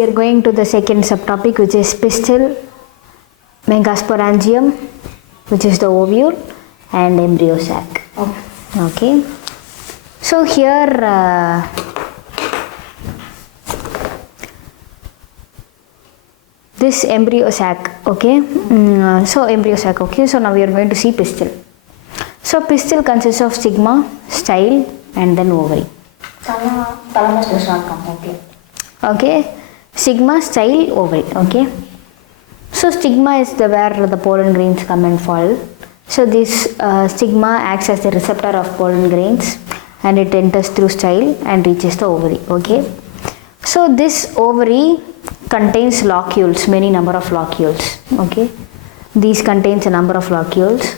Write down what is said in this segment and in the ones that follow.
we are going to the second subtopic, which is pistil, megasporangium, which is the ovule, and embryo sac. Okay. So here this embryo sac. Okay. So embryo sac. Okay. So now we are going to see pistil. So pistil consists of stigma, style, and then ovary. Thalamus does not come. Okay. Okay. Stigma, style, ovary. Okay. So stigma is where the pollen grains come and fall. So this stigma acts as the receptor of pollen grains, and it enters through style and reaches the ovary. Okay. So this ovary contains locules, many number of locules. Okay. These contains a number of locules.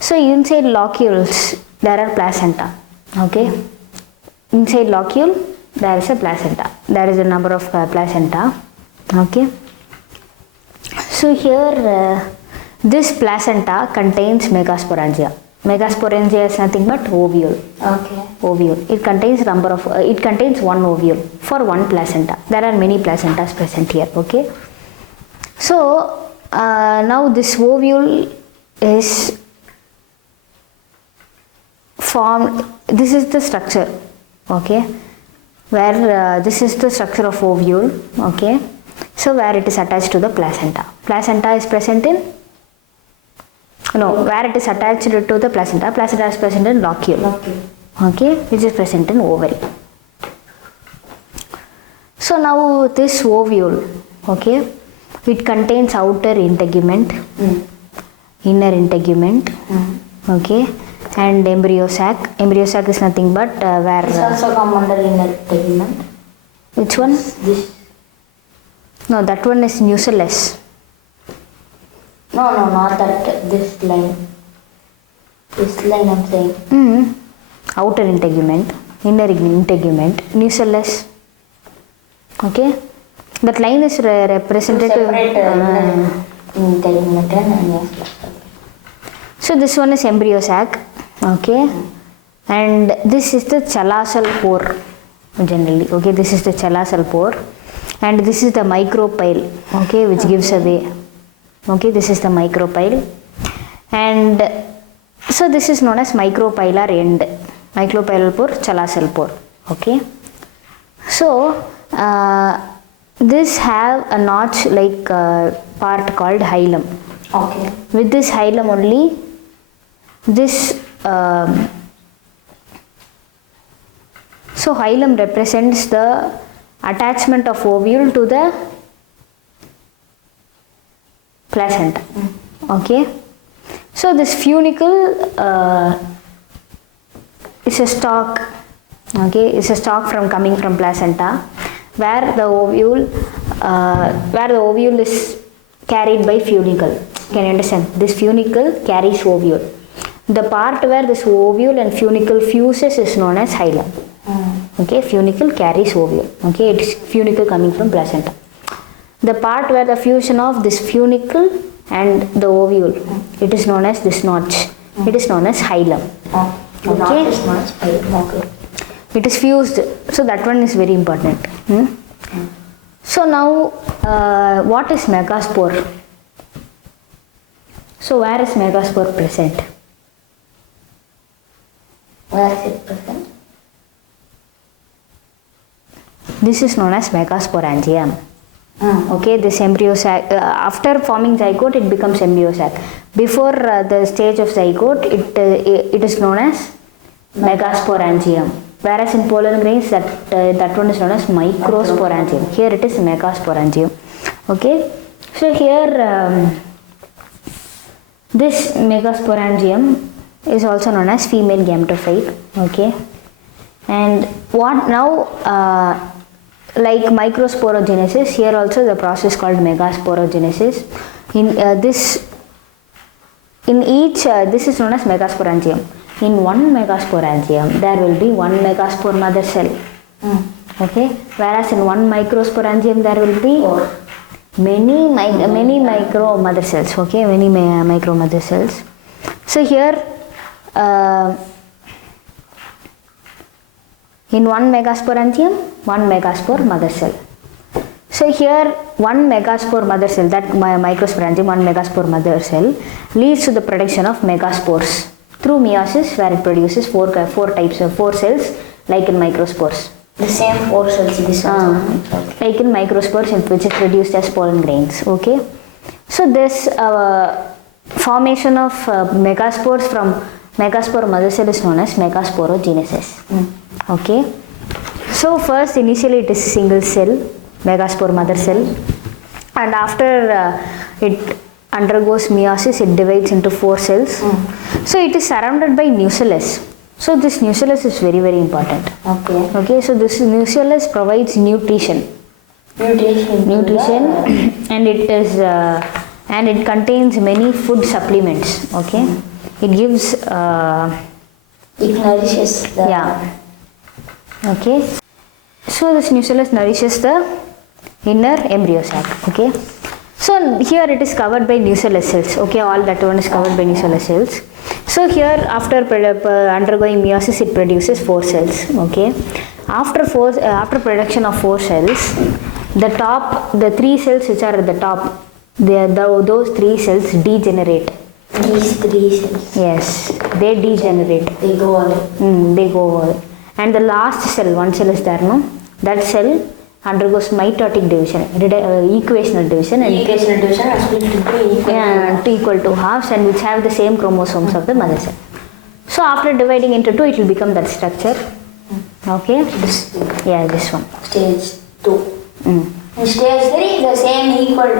So inside locules there are placenta. Okay. Inside locule there is a placenta. There is a number of placenta. Okay. So here this placenta contains megasporangia. Megasporangia is nothing but ovule. Okay. Ovule. It contains one ovule for one placenta. There are many placentas present here. Okay. So now this ovule is formed. This is the structure. Okay. Where this is the structure of ovule. Okay. So where it is attached to the placenta. Placenta is present in where it is attached to the placenta. Placenta is present in locule. Okay, which is present in ovary. So now this ovule, okay, it contains outer integument, inner integument, okay, and embryo sac. Embryo sac is nothing but where. This also come under inner integument. Which one? This. No, that one is nucellus. No, not that. This line. This line I'm saying. Outer integument, inner integument, nucellus. Okay. That line is representative. Separate integument and nucellus. So this one is embryo sac. Okay. And this is the chalasal pore generally. Okay. This is the chalasal pore. And this is the micropyle, okay, which gives away. Okay, this is the micropyle. And so this is known as micropylar end. Micropylar pore, chalasal pore. Okay. So this have a notch like part called hylum. Okay. With this hylum only, this so hylum represents the attachment of ovule to the placenta. Okay. So this funicle is a stalk. Okay, it's a stalk coming from placenta, where the ovule is carried by funicle. Can you understand? This funicle carries ovule. The part where this ovule and funicle fuses is known as hylum. Okay, funicle carries ovule. Okay, it is funicle coming from placenta. The part where the fusion of this funicle and the ovule, it is known as this notch. It is known as hylum. Okay. Okay. It is fused. So that one is very important. So now, what is megaspore? So where is megaspore present? Where is it present? This is known as megasporangium. Okay, this embryo sac, after forming zygote, it becomes embryo sac. Before the stage of zygote, it is known as megasporangium. Whereas in pollen grains, that one is known as microsporangium. Here it is megasporangium. Okay, so here this megasporangium is also known as female gametophyte. Okay, and what now? Like microsporogenesis, here also the process called megasporogenesis. This is known as megasporangium. In one megasporangium, there will be one megaspore mother cell. Okay, whereas in one microsporangium, there will be many micro mother cells. Okay, many micro mother cells. So here. In one megasporangium, one megaspore mother cell. So here one megaspore mother cell, that microsporangium, one megaspore mother cell leads to the production of megaspores through meiosis, where it produces four cells like in microspores. The same 4 cells this one. Like in microspores, which is produced as pollen grains. Okay. So this formation of megaspores from megaspore mother cell is known as megasporogenesis. Okay. So first initially it is single cell, megaspore mother cell, and after it undergoes meiosis, it divides into 4 cells. So it is surrounded by nucellus. So this nucellus is very, very important. Okay. Okay, so this nucellus provides nutrition. Nutrition and it is and it contains many food supplements. Okay. It gives it nourishes the Okay. So this nucellus nourishes the inner embryo sac. Okay. So here it is covered by nucellus cells. Okay, all that one is covered by nucellus cells. So here after undergoing meiosis, it produces 4 cells. Okay. After production of 4 cells, the 3 cells which are at the top, those 3 cells degenerate. These 3 cells. Yes, they degenerate. They go away. They go away. And the last cell, one cell is there, no? That cell undergoes mitotic division, equational division, and Equational division are split into equal to halves, and which have the same chromosomes of the mother cell. So after dividing into 2, it will become that structure. Okay. this This one. stage 2. In stage 3, the same equal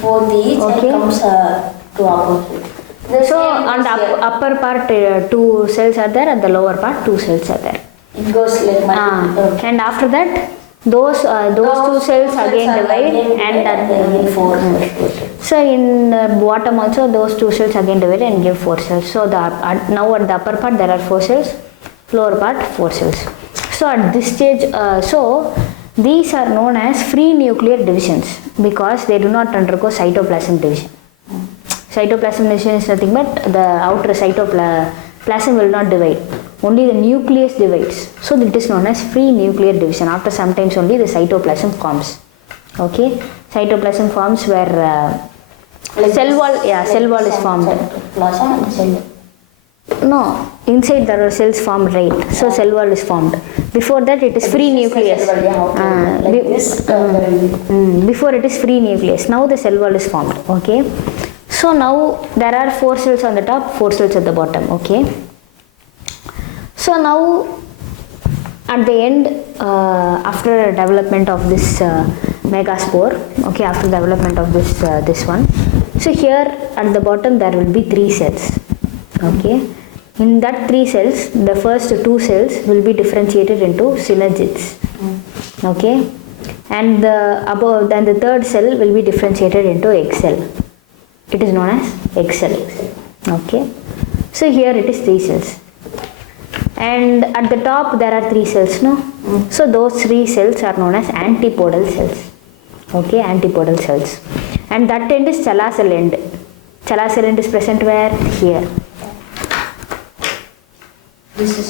for these Okay. and comes to opposite. So on the upper part 2 cells are there, and the lower part 2 cells are there. It goes like And after that, those 2 cells again divide, and then 4 so in the bottom also those 2 cells again divide and give 4 cells. So now at the upper part there are 4 cells, lower part 4 cells. So at this stage, so these are known as free nuclear divisions because they do not undergo cytoplasm division. Cytoplasm division is nothing but the outer cytoplasm will not divide. Only the nucleus divides. So it is known as free nuclear division. After some times only the cytoplasm forms. Okay, cytoplasm forms where cell wall is formed. No, inside there are cells formed, right? So cell wall is formed. Before that it is free nucleus. Before it is free nucleus. Now the cell wall is formed. Okay. So now there are 4 cells on the top, 4 cells at the bottom. Okay. So now at the end, after development of this megaspore, okay, after development of this one, so here at the bottom there will be 3 cells. Okay, in that 3 cells, the first 2 cells will be differentiated into synergids. Okay, and the third cell will be differentiated into egg cell. It is known as egg cell. Okay, so here it is 3 cells. And at the top there are 3 cells, no? So those 3 cells are known as antipodal cells. Okay, antipodal cells. And that end is chala-cell end. Chala-cell end is present where? Here. This is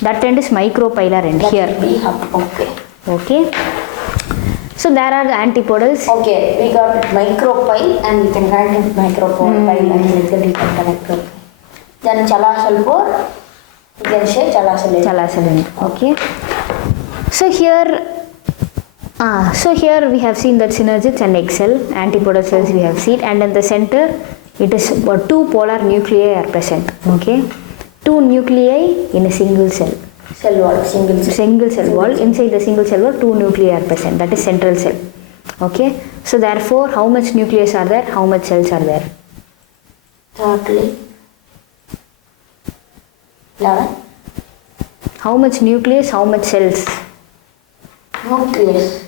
that end is micropylar end here. Okay. Okay. So there are the antipodals. Okay, we got micropyle and we can write it micropyle and like the different connector. Then chala-cell pore, we can say chala-cell end. Chala-cell end. Okay. So here we have seen that synergids and egg cell, antipodal cells we have seen, and in the center it is 2 polar nuclei are present. Okay. 2 nuclei in a single cell. Cell wall, single cell wall. Inside the single cell wall, 2 nuclei are present. That is central cell. Okay. So therefore, how much nucleus are there? How much cells are there? Totally 11. How much nucleus? How much cells? Nucleus.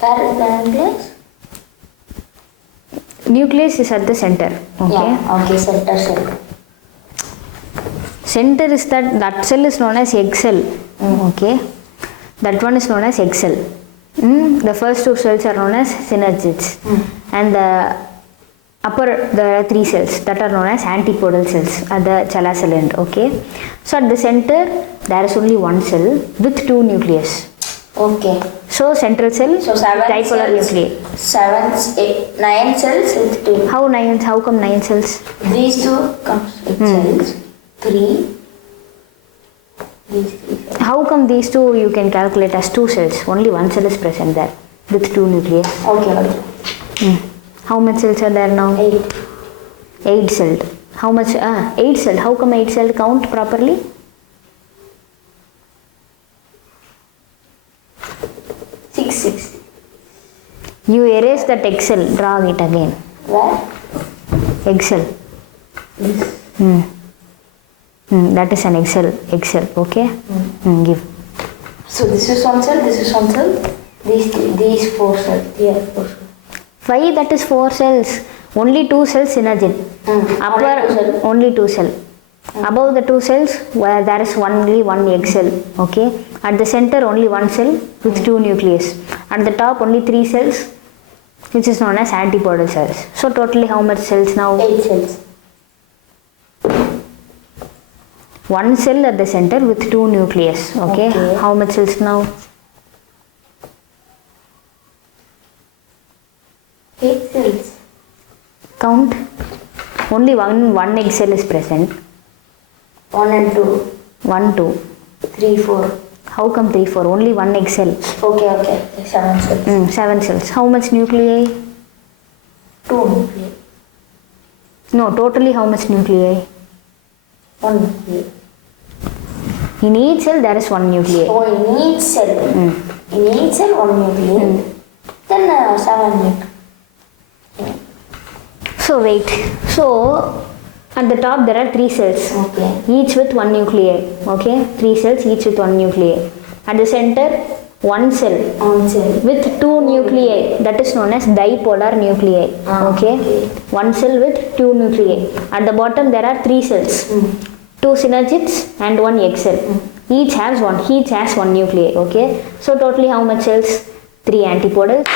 Where is the nucleus? Nucleus is at the center. Okay. Yeah. Okay. Center cell. Center is that cell is known as egg cell. Okay. That one is known as egg cell. The first 2 cells are known as synergids. And the upper there are 3 cells that are known as antipodal cells at the chala cell end. Okay, so at the center there is only one cell with 2 nucleus. Okay. So central cell, So 7 dipolar cells. nuclei. 9 cells with 2. How come 9 cells? These 2 comes with cells. 3. These 3 cells. How come these 2 you can calculate as 2 cells? Only one cell is present there with 2 nuclei. Okay. How much cells are there now? 8. 8 celled. How much? 8 celled. How come 8 celled? Count properly. 6. You erase that egg cell. Draw it again. Where? Egg cell. That is an egg cell. Okay. Give. So this is 1 cell. This is 1 cell. These 4 cells. Here 4 cells. Why that is 4 cells? Only 2 cells synergid. Upper only 2 cell. Above the 2 cells where there is only 1 egg cell. Okay. At the center only 1 cell with 2 nucleus. At the top only 3 cells, which is known as antipodal cells. So totally how much cells now? 8 cells. 1 cell at the center with 2 nucleus. Okay. How much cells now? 8 cells. Count. Only one egg cell is present. 1 and 2. 1, 2. 3, 4. How come 3, 4? Only one egg cell. Okay. 7 cells. 7 cells. How much nuclei? 2 nuclei. No, totally how much nuclei? 1 nuclei. In each cell there is 1 nuclei. So in each cell. In each cell 1 nuclei. Then 7 nuclei. So wait. So at the top there are 3 cells. Okay. Each with 1 nuclei. Okay. 3 cells each with 1 nuclei. At the center 1 cell. 1 cell. With 2 nuclei. That is known as dipolar nuclei. Okay. 1 cell with 2 nuclei. At the bottom there are 3 cells. 2 synergids and 1 egg cell. Each has 1 nuclei. Okay. So totally how much cells? 3 antipodals.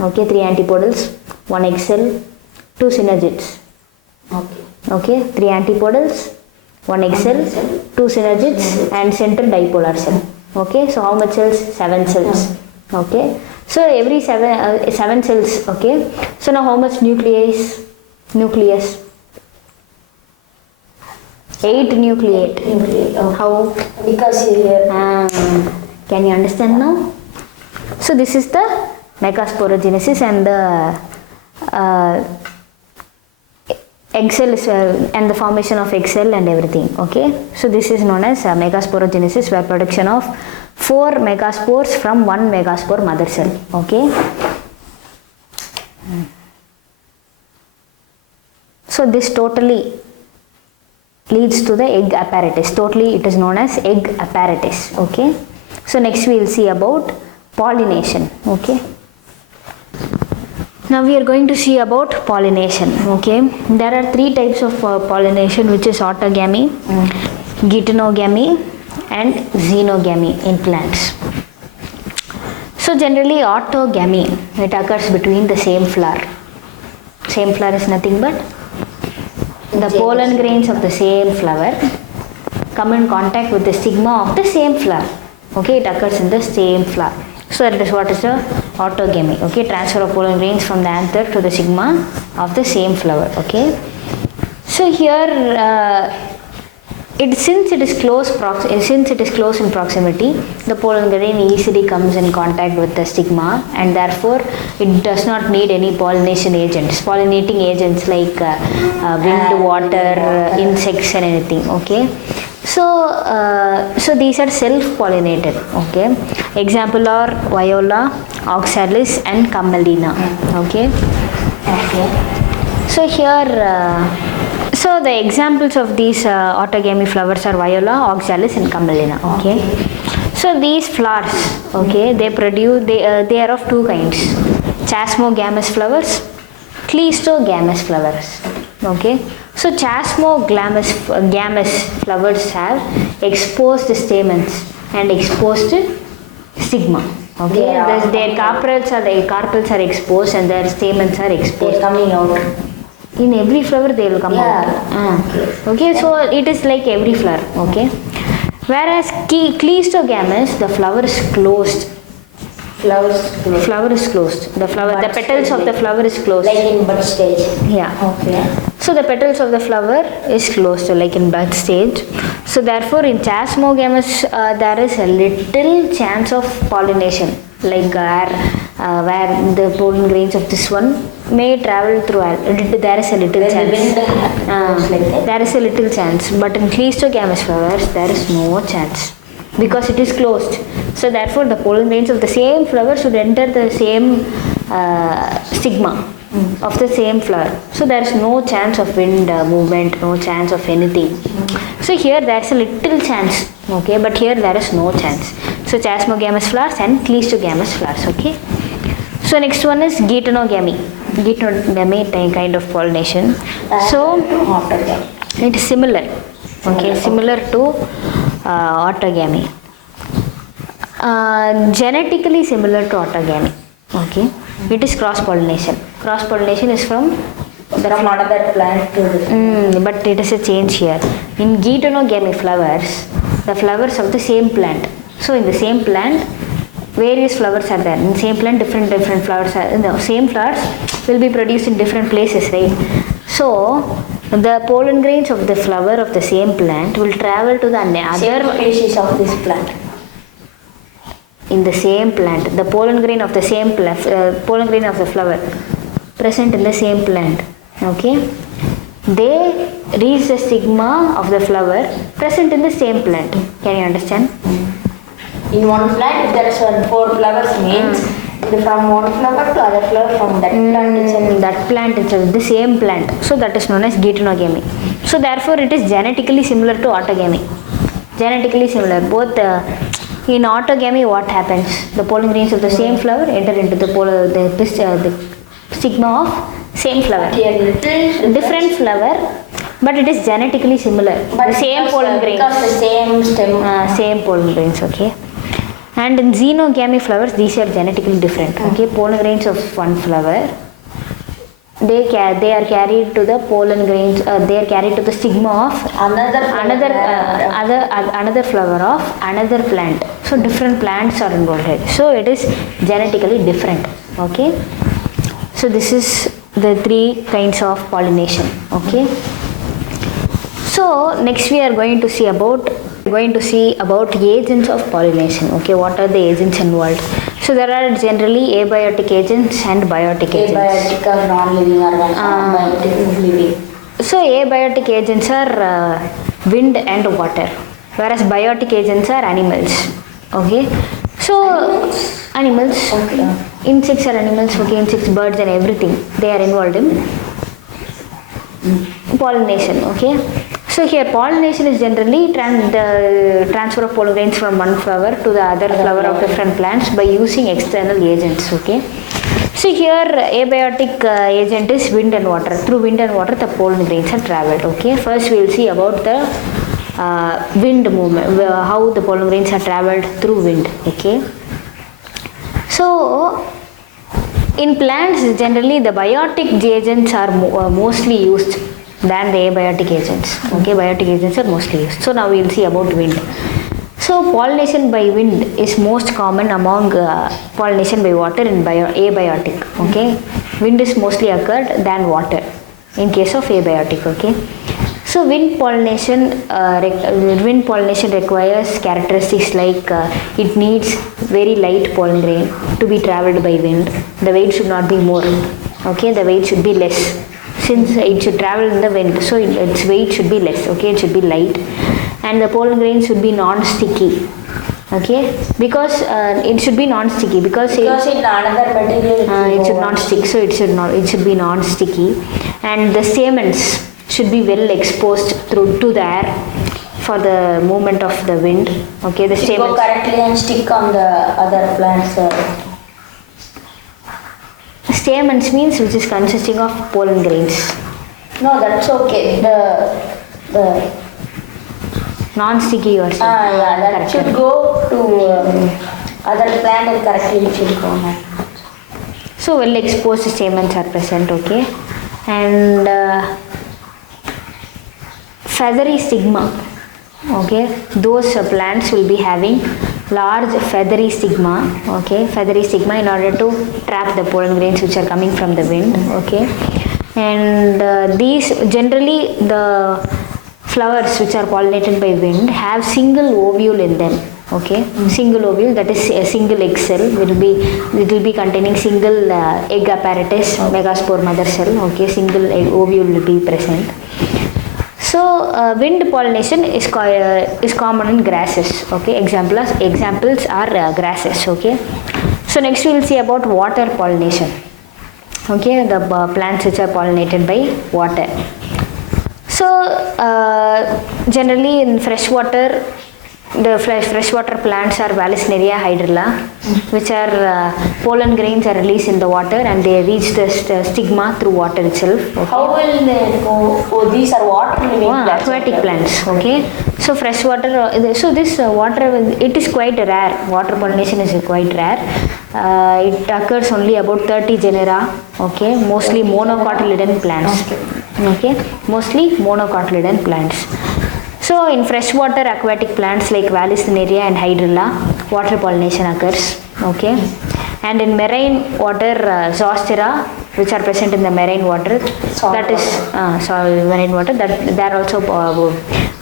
Okay. 3 antipodals. 1 egg cell. 2 synergids. Okay. 3 antipodals. 1 egg cell. 2 synergids and center dipolar cell. Okay. So how much cells? 7 cells. Okay. So every 7 cells. Okay. So now how much nucleus? 8 nucleate. How? Because here. Can you understand now? So this is the megasporogenesis and the egg cell and the formation of egg cell and everything. Okay. So this is known as megasporogenesis, where production of 4 megaspores from 1 megaspore mother cell. Okay. So this totally leads to the egg apparatus. Totally it is known as egg apparatus. Okay. So next we will see about pollination. Okay. Now we are going to see about pollination. Okay. There are 3 types of pollination, which is autogamy, geitonogamy and xenogamy in plants. So generally autogamy, it occurs between the same flower. Same flower is nothing but the pollen grains of the same flower come in contact with the stigma of the same flower. Okay, it occurs in the same flower. So that is what is the autogamy. Okay, transfer of pollen grains from the anther to the stigma of the same flower. Okay. So here since it is close in proximity, the pollen grain easily comes in contact with the stigma, and therefore it does not need any pollination agents, pollinating agents like wind, water, insects and anything. Okay. So these are self-pollinated. Okay. Example are viola, oxalis and camelina. Okay. So here so the examples of these autogamy flowers are viola, oxalis and camelina. Okay. So these flowers, okay, they are of 2 kinds: chasmogamous flowers, cleistogamous flowers. Okay. So chasmogamous flowers have exposed stamens and exposed stigma. Okay. Their carpels are exposed and their stamens are exposed. Coming out. In every flower they will come out. Okay, so it is like every flower. Okay. Whereas cleistogamous, the flower is closed. Flower is closed. The petals of the flower is closed. Like in bud stage. Yeah. Okay. So the petals of the flower is closed, like in bud stage. So therefore, in chasmogamous, there is a little chance of pollination, like where the pollen grains of this one may travel through. There is a little chance. There is a little chance, but in cleistogamous flowers, there is no chance. Because it is closed. So therefore the pollen grains of the same flower should enter the same stigma of the same flower. So there is no chance of wind movement, no chance of anything. So here there is a little chance, okay, but here there is no chance. So chasmogamous flowers and cleistogamous flowers, okay. So next one is geitonogamy. Geitonogamy kind of pollination. So it is similar, okay, similar to autogamy. Genetically similar to autogamy. Okay. It is cross-pollination. Cross-pollination is from another plant to but it is a change here. In geitonogamy flowers, the flowers of the same plant. So in the same plant, various flowers are there. In the same plant, different flowers are. The same flowers will be produced in different places, right? So the pollen grains of the flower of the same plant will travel to the other species of this plant. In the same plant, the pollen grain of the same pollen grain of the flower present in the same plant. Okay, they reach the stigma of the flower present in the same plant. Can you understand? In one plant, if there is 4 flowers, means from one flower to other flower from that plant itself. That plant itself, the same plant. So that is known as geitonogamy. So therefore, it is genetically similar to autogamy. Genetically similar. Both in autogamy, what happens? The pollen grains of the same flower enter into the stigma of same flower. Different flower, but it is genetically similar. But the same pollen grains. Because the same stem. Same pollen grains, okay. And in xenogamy flowers, these are genetically different. Okay, pollen grains of one flower, they are carried to the pollen grains. They are carried to the stigma of another flower of another plant. So different plants are involved here. So it is genetically different. Okay. So this is the 3 kinds of pollination. Okay. So next we are going to see about agents of pollination. Okay, what are the agents involved? So there are generally abiotic agents and biotic agents. Abiotic are non-living organisms, biotic is living. So abiotic agents are wind and water, whereas biotic agents are animals. Okay, so animals, okay. Insects are animals. Okay, insects, birds, and everything, they are involved in pollination. Okay. So here pollination is generally the transfer of pollen grains from one flower to the other flower of different plants by using external agents. Okay. So here abiotic agent is wind and water. Through wind and water the pollen grains are travelled. Okay. First we will see about the wind movement, how the pollen grains are travelled through wind. Okay. So in plants generally the biotic agents are mostly used than the abiotic agents. Okay, biotic agents are mostly used. So now we will see about wind. So pollination by wind is most common among pollination by water and abiotic. Okay, wind is mostly occurred than water in case of abiotic. Okay, so wind pollination requires characteristics like it needs very light pollen grain to be travelled by wind. The weight should not be more. Okay, the weight should be less. Since it should travel in the wind, so its weight should be less. Okay, it should be light, and the pollen grain should be non-sticky. Okay, because it should be non-sticky because in another material it should not stick. So it should be non-sticky, and the stamens should be well exposed to the air for the movement of the wind. Okay, the stamens go correctly and stick on the other plants. Stamens means which is consisting of pollen grains. No, that's okay. The non-sticky or something. Yeah, that should go to other plant and correctly it should go. So well exposed stamens are present. Okay, and feathery stigma. Okay, those plants will be having large feathery stigma. Okay, feathery stigma in order to trap the pollen grains which are coming from the wind. Okay, and these generally the flowers which are pollinated by wind have single ovule in them. Okay, single ovule, that is a single egg cell it will be containing single egg apparatus, megaspore mother cell. Okay, single egg ovule will be present. So wind pollination is common in grasses. Okay, examples are grasses. Okay, so next we will see about water pollination. Okay, the plants which are pollinated by water. So generally in freshwater, the freshwater plants are Vallisneria hydrilla, which are pollen grains are released in the water and they reach the stigma through water itself. Okay. How will they go? Oh, these are water living plants. Aquatic plants. Okay. So freshwater. So this water, it is quite rare. Water pollination is quite rare. It occurs only about 30 genera. Okay. Mostly monocotyledon plants. Okay. Mostly monocotyledon plants. So in freshwater aquatic plants like Vallisneria and hydrilla, water pollination occurs. Okay, and in marine water, Zostera, which are present in the marine water, marine water, that there also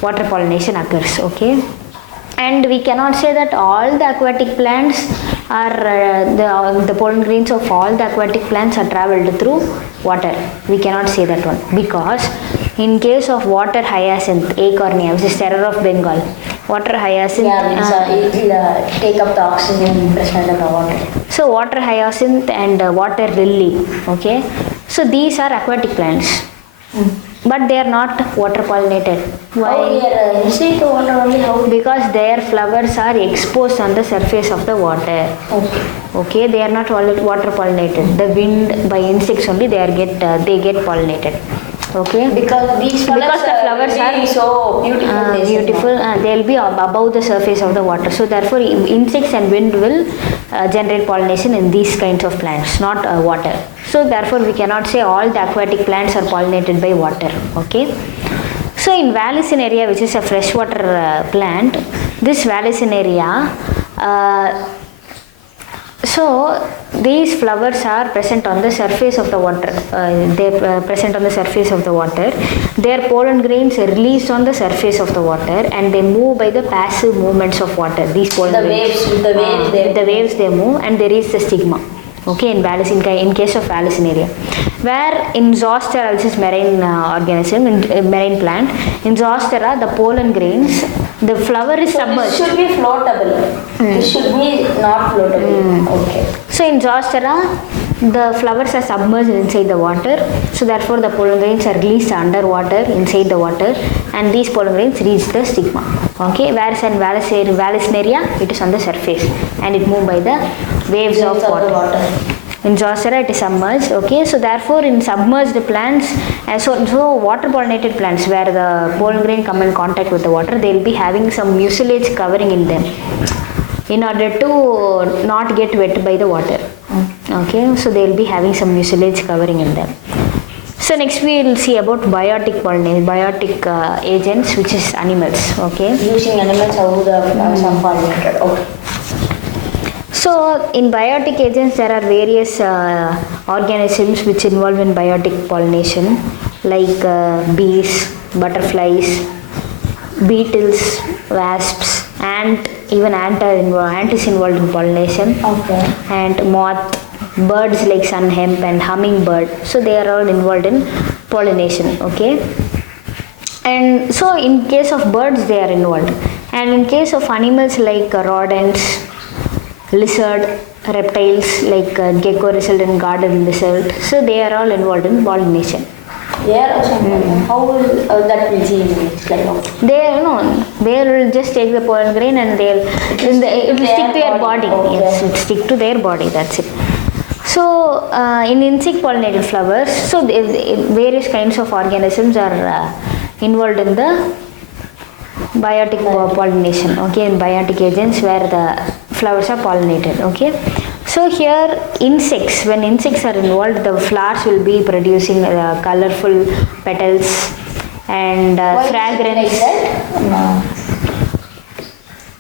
water pollination occurs. Okay, and we cannot say that all the aquatic plants are the pollen grains of all the aquatic plants are travelled through water. We cannot say that one, because in case of water hyacinth, acornia, which is terror of Bengal, water hyacinth, it will take up the oxygen present in the water. So water hyacinth and water lily. Okay, so these are aquatic plants. But they are not water pollinated. Why? Oh, they are inside the water only. How? Because their flowers are exposed on the surface of the water. Okay. Okay, they are not water pollinated. The wind, by insects only, they get pollinated. Okay. Because these flowers are so beautiful. They will be above the surface of the water. So therefore, insects and wind will generate pollination in these kinds of plants, not water. So therefore, we cannot say all the aquatic plants are pollinated by water. Okay. So in Vallisneria, which is a freshwater plant, this Vallisneria, so these flowers are present on the surface of the water. They are present on the surface of the water. Their pollen grains are released on the surface of the water and they move by the passive movements of water. These pollen grains. The waves they move and there is the stigma. Okay, in case of Vallisneria. Where in Zostera, which is marine organism, marine plant, in Zostera the pollen grains, the flower is submerged. It should be floatable. It should be not floatable. Okay. So in Zostera, the flowers are submerged inside the water. So therefore the pollen grains are released underwater, inside the water, and these pollen grains reach the stigma. Okay. Whereas in Vallisneria, it is on the surface and it moves by the waves of water. In Zostera, it is submerged. Okay, so therefore in submerged plants, so water pollinated plants where the pollen grain come in contact with the water, they will be having some mucilage covering in them in order to not get wet by the water. Okay, so they will be having some mucilage covering in them. So next we will see about biotic pollination, biotic agents, which is animals. Okay, using animals, how the some pollinated. Okay. So in biotic agents, there are various organisms which involve in biotic pollination, like bees, butterflies, beetles, wasps, ant, even ant is involved in pollination. Okay. And moth, birds like sun hemp and hummingbird. So they are all involved in pollination. Okay. And so in case of birds, they are involved. And in case of animals like rodents, lizard, reptiles like gecko result in garden lizard, so they are all involved in pollination. How will that will change? They will just take the pollen grain and it will stick to their body. Okay. Yes, it will stick to their body. That's it. So in insect pollinated flowers, so various kinds of organisms are involved in the biotic pollination. Okay, in biotic agents where the flowers are pollinated. Okay, So here insects, when insects are involved, the flowers will be producing colorful petals and fragrance.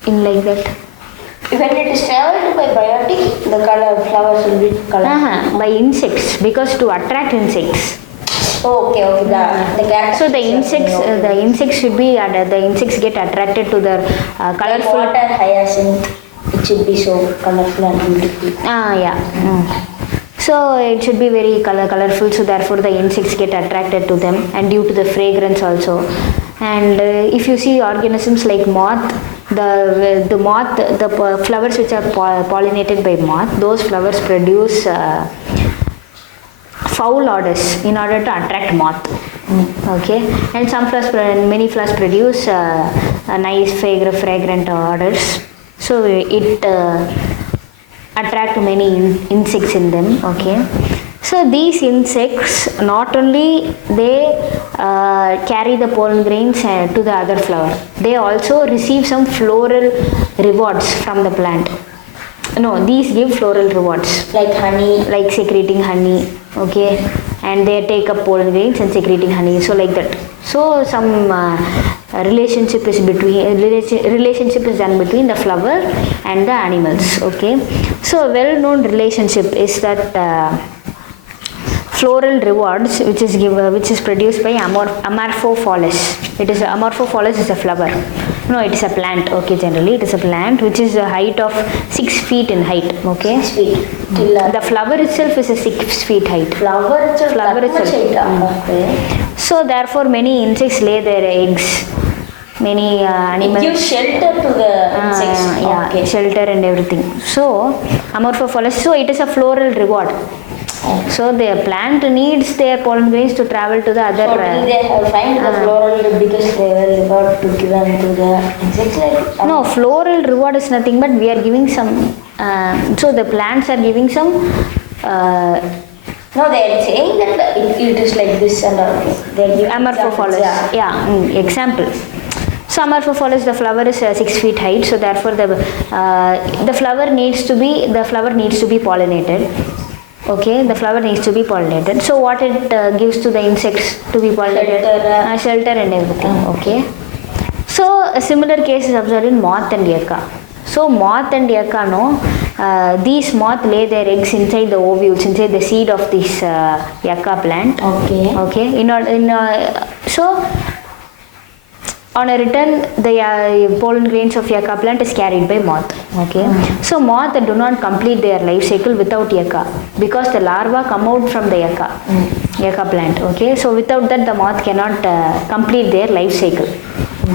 In like that. When it is traveled by biotic, the color flowers will be colored. By insects, because to attract insects. Oh, okay. So the insects should be the insects get attracted to the colorful. Like water hyacinth, it should be so colorful and beautiful. So it should be very colorful. So therefore the insects get attracted to them, and due to the fragrance also. And if you see organisms like moth, the moth, the flowers which are pollinated by moth, those flowers produce foul odors in order to attract moth. Okay, and some flowers, many flowers produce nice fragrant odors. So it attract many insects in them. Okay, so these insects not only they carry the pollen grains to the other flower, they also receive some floral rewards from the plant. No, these give floral rewards like honey, like secreting honey. Okay, and they take up pollen grains and secreting honey. So like that. So some relationship is done between the flower and the animals. Okay, so a well-known relationship is that floral rewards, which is produced by Amorphophallus. It is Amorphophallus is a flower. No, it is a plant. Okay, generally it is a plant which is a height of 6 feet in height. Okay, 6 feet. The flower itself is a 6 feet height. Flower itself. Okay. So therefore many insects lay their eggs. Many animals. It gives shelter to the insects. Okay. Shelter and everything. So Amorphophallus. So it is a floral reward. So the plant needs their pollen grains to travel to the other. So they have find the floral because they were reward to give them to the insects. No, floral reward is nothing but we are giving some. So the plants are giving some. No, they are saying that it is like this and all. They are giving Amorphophallus. Example. So Amorphophallus, the flower is 6 feet height. So therefore the flower needs to be pollinated. Okay, the flower needs to be pollinated. So what it gives to the insects to be pollinated? Shelter and everything. Okay. So a similar case is observed in moth and yucca. So moth and yucca, these moth lay their eggs inside the ovules, inside the seed of this yucca plant. Okay. Okay. So on a return, the pollen grains of yucca plant is carried by moth. Okay. So moth do not complete their life cycle without yucca because the larvae come out from the yucca plant. Okay. So without that, the moth cannot complete their life cycle.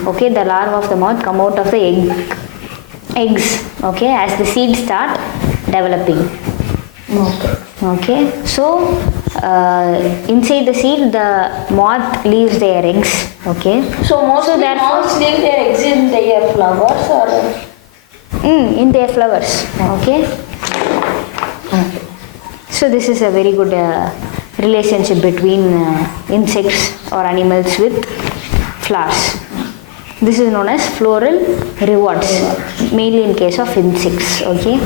Okay. The larvae of the moth come out of the eggs. Okay. As the seeds start developing. Okay. So inside the seed, the moth leaves their eggs. Okay. So mostly moths leave their eggs in their flowers or? In their flowers. Okay. So this is a very good relationship between insects or animals with flowers. This is known as floral rewards, mainly in case of insects. Okay.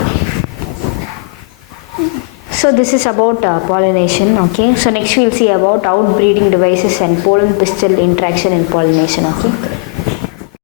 So this is about pollination. Okay. So next we will see about outbreeding devices and pollen pistil interaction in pollination. Okay.